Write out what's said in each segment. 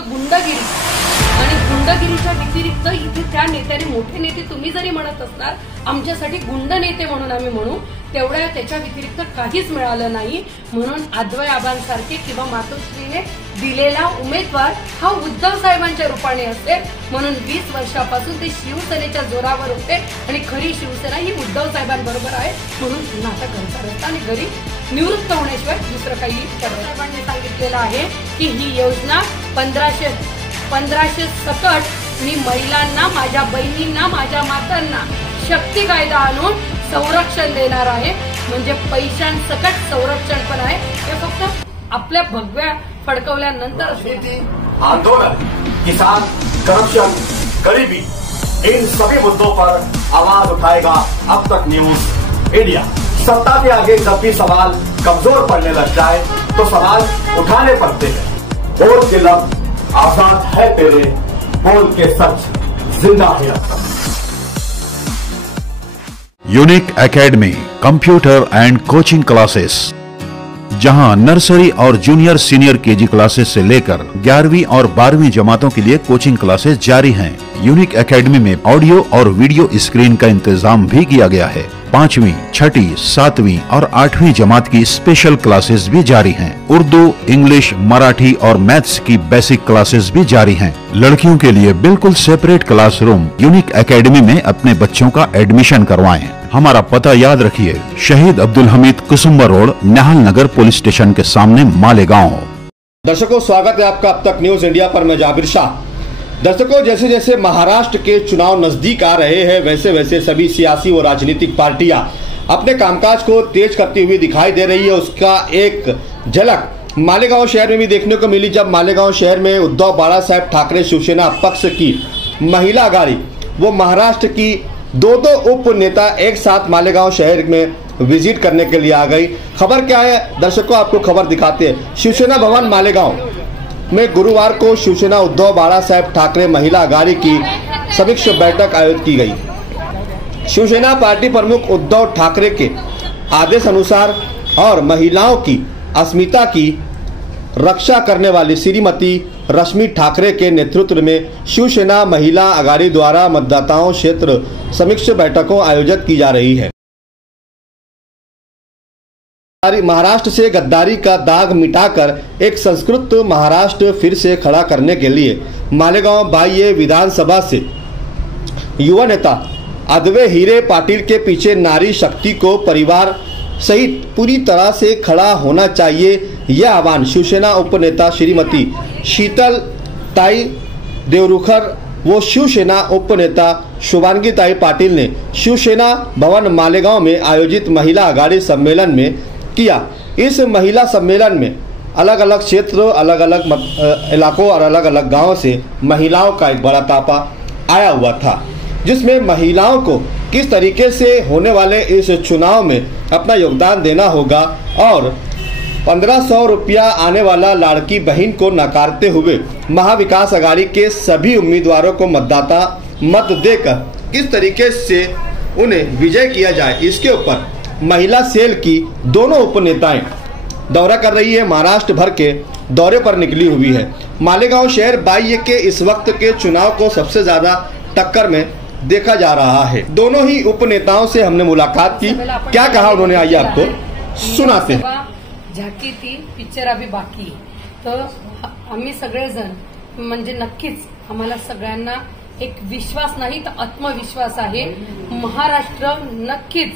गुंडगिरी आणि गुंडगिरीच्या व्यतिरिक्त इथे त्या नेत्याने मोठे नेते तुम्ही जरी म्हणत असणार आमच्यासाठी गुंड नेते म्हणून आम्ही म्हणू तेवढ्या त्याच्या व्यतिरिक्त काहीच मिळालं नाही। म्हणून अद्वै आबांसारखे किंवा मातोश्रीने दिलेला उमेदवार हा उद्धव साहेबांच्या रूपाने असेल म्हणून 20 वर्षापासून ते शिवसेनेच्या जोरावर होते आणि खरी शिवसेना ही उद्धव साहेबांबरोबर आहे म्हणून पुन्हा आता घरचा रस्ता आणि घरी निवृत्त होण्याशिवाय दुसरं काही साहेबांनी सांगितलेलं आहे की ही योजना 1500 सकट मी महिलांना माझ्या बहिणींना माझ्या मातांना शक्ती कायदा आणून संरक्षण देणार आहे म्हणजे पैशांसकट संरक्षण पण आहे हे फक्त आपल्या भगव्या फडकवल्यानंतर आंदोलन किसान करप्शन गरीबी इन सभी मुद्दों पर आवाज उठाएगा अब तक न्यूज इंडिया। सत्ता के आगे जब भी सवाल कमजोर पड़ने लग जाए तो सवाल उठाने पड़ते हैं। बोल के लब आजाद है तेरे बोल के सच जिंदा है अब तक। Unique academy computer and coaching classes, जहां नर्सरी और जूनियर सीनियर केजी क्लासेस से लेकर 11वीं और 12वीं जमातों के लिए कोचिंग क्लासेस जारी हैं। यूनिक एकेडमी में ऑडियो और वीडियो स्क्रीन का इंतजाम भी किया गया है। 5वीं, 6ठी, 7वीं और 8वीं जमात की स्पेशल क्लासेस भी जारी हैं। उर्दू, इंग्लिश, मराठी और मैथ्स की बेसिक क्लासेस भी जारी हैं। लड़कियों के लिए बिल्कुल सेपरेट क्लासरूम। यूनिक एकेडमी में अपने बच्चों का एडमिशन करवाएं। हमारा पता याद रखिए, शहीद अब्दुल हमीद कुसुम्बर रोड, निहाल नगर पुलिस स्टेशन के सामने, मालेगांव। दर्शकों, स्वागत है आपका अब तक न्यूज इंडिया पर। मैं जाबिर शाह। दर्शकों, जैसे जैसे महाराष्ट्र के चुनाव नजदीक आ रहे हैं वैसे वैसे सभी सियासी और राजनीतिक पार्टियां अपने कामकाज को तेज करती हुई दिखाई दे रही है। उसका एक झलक मालेगांव शहर में भी देखने को मिली, जब मालेगांव शहर में उद्धव बाला साहेब ठाकरे शिवसेना पक्ष की महिला आघाड़ी वो महाराष्ट्र की दो उप नेता एक साथ मालेगांव शहर में विजिट करने के लिए आ गई। खबर क्या है दर्शकों, आपको खबर दिखाते हैं। शिवसेना भवन मालेगांव में गुरुवार को शिवसेना उद्धव बाला साहेब ठाकरे महिला आघाड़ी की समीक्षा बैठक आयोजित की गई। शिवसेना पार्टी प्रमुख उद्धव ठाकरे के आदेश अनुसार और महिलाओं की अस्मिता की रक्षा करने वाली श्रीमती रश्मि ठाकरे के नेतृत्व में शिवसेना महिला आघाड़ी द्वारा मतदाताओं क्षेत्र समीक्षा बैठकों आयोजित की जा रही है। महाराष्ट्र से गद्दारी का दाग मिटाकर एक संस्कृत महाराष्ट्र फिर से खड़ा करने के लिए मालेगांव बाह्य विधानसभा से युवा नेता अद्वै हीरे पाटिल के पीछे नारी शक्ति को परिवार सहित पूरी तरह से खड़ा होना चाहिए, यह आह्वान शिवसेना उपनेता श्रीमती शीतल ताई देवरुखर वो शिवसेना उपनेता शुभांगी ताई पाटिल ने शिवसेना भवन मालेगांव में आयोजित महिला आघाड़ी सम्मेलन में किया। इस महिला सम्मेलन में अलग अलग क्षेत्र, अलग अलग इलाकों और अलग अलग गांवों से महिलाओं का एक बड़ा तांता आया हुआ था, जिसमें महिलाओं को किस तरीके से होने वाले इस चुनाव में अपना योगदान देना होगा और 1500 रुपया आने वाला लाड़की बहन को नकारते हुए महाविकास आघाड़ी के सभी उम्मीदवारों को मतदाता मत देकर किस तरीके से उन्हें विजय किया जाए, इसके ऊपर महिला सेल की दोनों उपनेताएं दौरा कर रही है। महाराष्ट्र भर के दौरे पर निकली हुई है। मालेगांव शहर बाह्य के इस वक्त के चुनाव को सबसे ज्यादा टक्कर में देखा जा रहा है। दोनों ही उपनेताओं से हमने मुलाकात की, क्या कहा उन्होंने आइए आपको सुनाते हैं। झाकी ती पिक्चर अभी बाकी तर आम्ही सगळेजण म्हणजे नक्कीच आम्हाला सगळ्यांना एक विश्वास नाही तर आत्मविश्वास आहे। महाराष्ट्र नक्कीच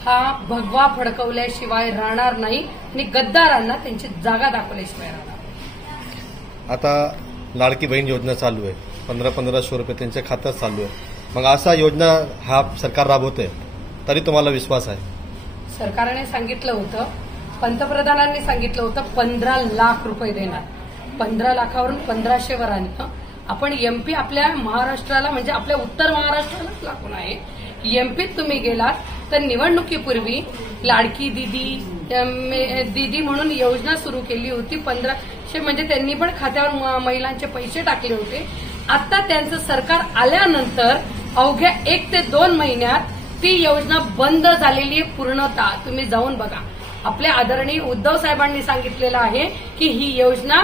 हा भगवा फडकवल्याशिवाय राहणार नाही आणि गद्दारांना त्यांची जागा दाखवल्याशिवाय राहणार। आता लाडकी बहीण योजना चालू आहे, 1500 रुपये त्यांच्या खात्यात चालू आहे, मग असा योजना हा सरकार राबवते तरी तुम्हाला विश्वास आहे? सरकारने सांगितलं होतं, पंतप्रधानांनी सांगितलं होतं 15 लाख रुपये देणार, 15 लाखावरून 1500 वर आणलं। आपण एमपी आपल्या महाराष्ट्राला म्हणजे आपल्या उत्तर महाराष्ट्रालाच लागून आहे। एमपीत तुम्ही गेलात तर निवडणुकीपूर्वी लाडकी दीदी म्हणून योजना सुरू केली होती। 1500 म्हणजे त्यांनी पण खात्यावर महिलांचे पैसे टाकले होते। आता त्यांचं सरकार आल्यानंतर अवघ्या 1 ते 2 महिन्यात ती योजना बंद झालेली आहे पूर्णतः। तुम्ही जाऊन बघा, आपल्या आदरणीय उद्धव साहेबांनी सांगितलेलं आहे की ही योजना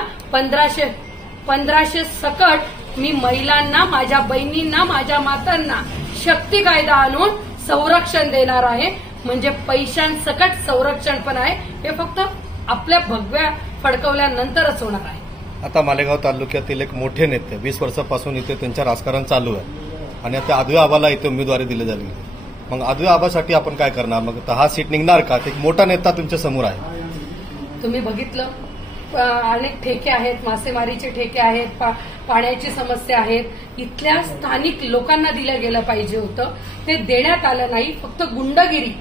1500 सकट मी महिलांना, माझ्या बहिणींना, माझ्या मातांना शक्ती कायदा आणून संरक्षण देणार आहे. म्हणजे पैशांसकट संरक्षण पण आहे. हे फक्त आपल्या भगव्या फडकवल्यानंतरच होणार आहे. आता मालेगाव तालुक्यातील एक मोठे नेते 20 वर्षापासून इथे त्यांचं राजकारण चालू आहे आणि आता आदवे आबाला इथे उमेदवारी दिली झाली. मग आदवे आबासाठी आपण काय करणार? मग हा सीट निघणार का? एक मोठा नेता तुमच्या समोर आहे. तुम्ही बघितलं अनेक ठेके आहेत, मासेमारीचे ठेके आहेत, पाण्याची समस्या आहेत. इथल्या स्थानिक लोकांना दिलं गेलं पाहिजे होतं, ते देण्यात आलं नाही. फक्त गुंडगिरी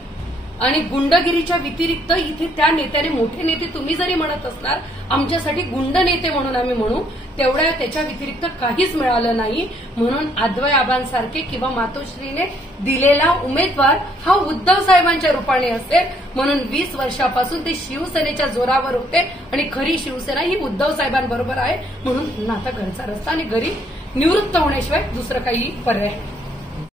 आणि गुंडगिरीच्या व्यतिरिक्त इथे त्या नेत्याने, मोठे नेते तुम्ही जरी म्हणत असणार, आमच्यासाठी गुंड नेते म्हणून आम्ही म्हणू, तेवढ्या त्याच्या व्यतिरिक्त काहीच मिळालं नाही. म्हणून आदवे आबांसारखे किंवा मातोश्रीने दिलेला उमेदवार हा उद्धव साहेबांच्या रूपाने असेल. म्हणून 20 वर्षापासून ते शिवसेनेच्या जोरावर होते आणि खरी शिवसेना ही उद्धव साहेबांबरोबर आहे. म्हणून आता घरचा रस्ता आणि घरी निवृत्त होण्याशिवाय दुसरं काही पर्याय.